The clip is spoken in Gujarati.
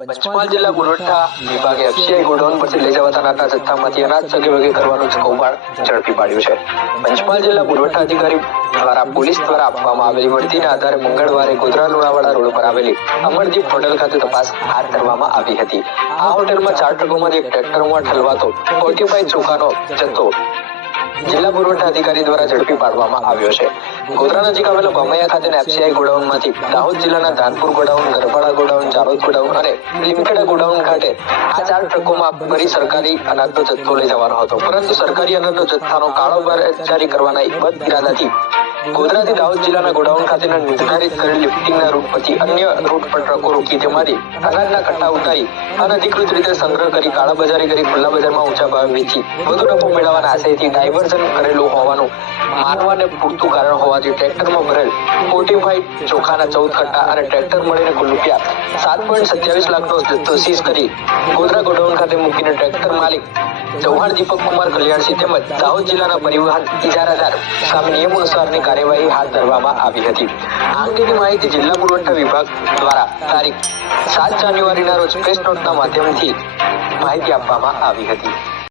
પંચમહાલ જિલ્લા પુરવઠા વિભાગે અક્ષય ગોડાઉન પરથી લઈ જવાતા અનાજના જથ્થામાંથી અનાજ સગે વગે કરવાનું કૌભાંડ ઝડપી પાડ્યું છે. પંચમહાલ જિલ્લા પુરવઠા અધિકારી દ્વારા પોલીસ દ્વારા આપવામાં આવેલી વળતીના આધારે મંગળવારે ગોધરા લુણાવાડા રોડ પર આવેલી અમરદીપ હોટલ ખાતે તપાસ હાથ ધરવામાં આવી હતી. આ હોટલમાં ચાર ટ્રકોમાંથી એક ટ્રેક્ટરમાં ઠલવાતો ફોર્ટીફાઈવ ચોખાનો જથ્થો જિલ્લા પુરવઠા અધિકારી દ્વારા ઝડપી પાડવામાં આવ્યો છે. ગોધરા નજીક આવેલા બમૈયા ખાતેના એફસીઆઈ ગોડાઉનમાંથી દાહોદ જિલ્લાના Dhanpur godown Garbada godown Charod godown અને લીમખેડા ગોડાઉન ખાતે આ ચાર ટ્રકોમાં ફરી સરકારી અનાજનો જથ્થો લઈ જવાનો હતો. પરંતુ સરકારી અનાજનો જથ્થાનો કાળોબાજારી કરવાના બદ ઇરાદાથી ગોધરાથી દાહોદ જિલ્લાના ગોડાઉન ખાતેના નિર્ધારિત કરેલ લિફ્ટિંગના રૂટ પરથી અન્ય રૂટ પર ટ્રકો રોકી તેમાંથી અનાજના કટ્ટા ઉતારી અનધિકૃત રીતે સંગ્રહ કરી કાળા બજારી કરી ખુલ્લા બજારમાં ઊંચા ભાવે વેચી વધુ નફો મેળવવાના આશયથી ડાયવર્ઝન કરેલું હોવાનું. માનવાને પૂરતું કારણ હોવાથી ટ્રેક્ટરમાં ભરેલ ફોર્ટીફાઈડ ચોખાના ચૌદ કટ્ટા અને ટ્રેક્ટર મળીને કુલ રૂપિયા સાત પોઈન્ટ સત્યાવીસ લાખનો જથ્થો સીઝ કરી ગોધરા ગોડાઉન ખાતે મૂકીને ટ્રેક્ટર માલિક ચૌહાણ દીપક કુમાર કલ્યાણસિંહ તેમજ દાહોદ જિલ્લાના પરિવહન ઇજારાદાર સામે નિયમો અનુસારની કાર્યવાહી હાથ ધરવામાં આવી હતી. આ અંગેની માહિતી જિલ્લા પુરવઠા વિભાગ દ્વારા તારીખ સાત જાન્યુઆરીના રોજ પ્રેસ નોટના માધ્યમથી માહિતી આપવામાં આવી હતી.